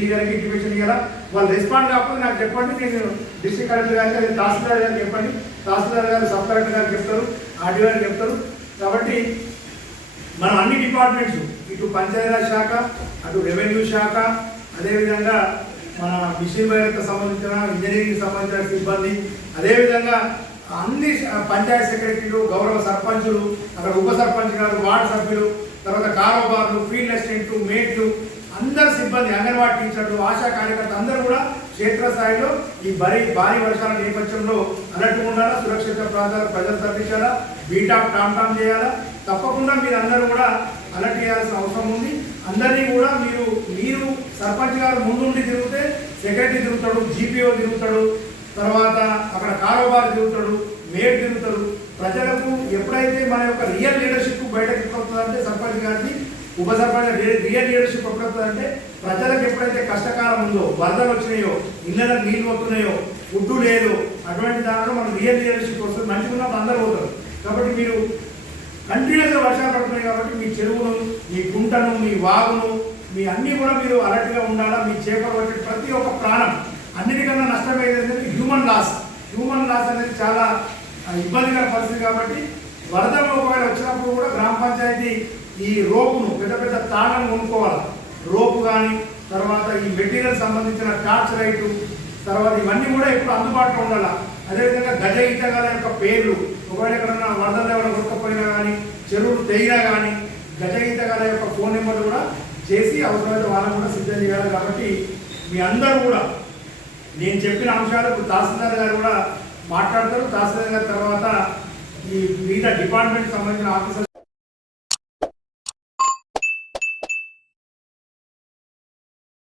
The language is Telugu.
డీ గారికి ఇంటిమేషన్ ఇవ్వాలా. వాళ్ళు రెస్పాండ్ కాకపోతే నాకు చెప్పండి, నేను డిస్ట్రిక్ట్ కలెక్టర్ గారికి, అది తహసీల్దార్ గారికి చెప్పండి, తహసీల్దార్ గారు సబ్ కలెక్టర్ గారికి చెప్తారు, ఆర్డీ గారికి చెప్తారు. కాబట్టి మనం అన్ని డిపార్ట్మెంట్స్, ఇటు పంచాయతీరాజ్ శాఖ, అటు రెవెన్యూ శాఖ, అదేవిధంగా మన మిషన్ వైర్కి సంబంధించిన ఇంజనీరింగ్ సంబంధించిన సిబ్బంది, అదేవిధంగా అన్ని పంచాయత్ సెక్రటరీలు, గౌరవ సర్పంచులు, అక్కడ ఉప సర్పంచ్ గారు, వార్డు సభ్యులు, తర్వాత కారోబార్లు, ఫీల్డ్ అసిస్టెంట్లు, మేట్లు, అందరు సిబ్బంది, అంగన్వాడీ టీచర్లు, ఆశా కార్యకర్తలు అందరూ కూడా క్షేత్రస్థాయిలో ఈ భారీ వర్షాల నేపథ్యంలో అలర్ట్ ఉండాలా, సురక్షిత ప్రాంతాలు ప్రజలు తప్పించాలా, బీటాప్ టామ్ చేయాలా. తప్పకుండా మీరు అందరూ కూడా అలర్ట్ చేయాల్సిన అవసరం ఉంది. అందరినీ కూడా మీరు సర్పంచ్ గారు ముందుండి తిరిగితే సెక్రటరీ తిరుగుతాడు, జీపీఓ తిరుగుతాడు, తర్వాత అక్కడ కారోబార్ తిరుగుతాడు, మేడ్ తిరుగుతాడు. ప్రజలకు ఎప్పుడైతే మన యొక్క రియల్ లీడర్షిప్ బయటకు ఎప్పుడవుతుందంటే సర్పంచ్ గారిని, ఉప సర్పంచ్ రియల్ లీడర్షిప్ ఎప్పుడవుతుందంటే ప్రజలకు ఎప్పుడైతే కష్టకాలం ఉందో, వరదలు వచ్చినాయో, ఇళ్ళకి నీళ్ళు వస్తున్నాయో, ఫుడ్ లేదు, అటువంటి దాంట్లో మనం రియల్ లీడర్షిప్ వస్తుంది. మంచిగా ఉన్నప్పుడు అందరూ పోతారు. కాబట్టి మీరు కంటిన్యూస్గా వర్షాలు పడుతున్నాయి కాబట్టి మీ చెరువును, మీ గుంటను, మీ వాగును, మీ అన్నీ కూడా మీరు అలర్ట్గా ఉండాలా. మీ చేపలు పట్టే ప్రతి ఒక్క ప్రాణం, అన్నిటికన్నా నష్టమయ్యేది హ్యూమన్ లాస్ అనేది చాలా ఇబ్బందికర పరిస్థితి. కాబట్టి వరదలు ఒకవేళ వచ్చినప్పుడు కూడా గ్రామ పంచాయతీ ఈ రోపును, పెద్ద తాళం కొనుక్కోవాలి. రోపు కానీ, తర్వాత ఈ మెటీరియల్ సంబంధించిన టార్చ్ లైటు, తర్వాత ఇవన్నీ కూడా ఎప్పుడు అందుబాటులో ఉండాలి. అదేవిధంగా గజ ఈతగాల యొక్క పేర్లు, ఒకవేళ ఎక్కడన్నా వరదలు ఎవరైనా కొట్టుకపోయినా కానీ, చెరువులు తెగినా కానీ, గజ ఈతగాల యొక్క ఫోన్ నెంబర్లు కూడా చేసి అవసరమైతే వాళ్ళని కూడా సిద్ధం చేయాలి. కాబట్టి మీ అందరూ కూడా నేను చెప్పిన అంశాలకు తహసీల్దార్ గారు కూడా మాట్లాడతారు. తహసీల్దార్ గారి తర్వాత ఈ మిగతా డిపార్ట్మెంట్ సంబంధించిన ఆఫీసర్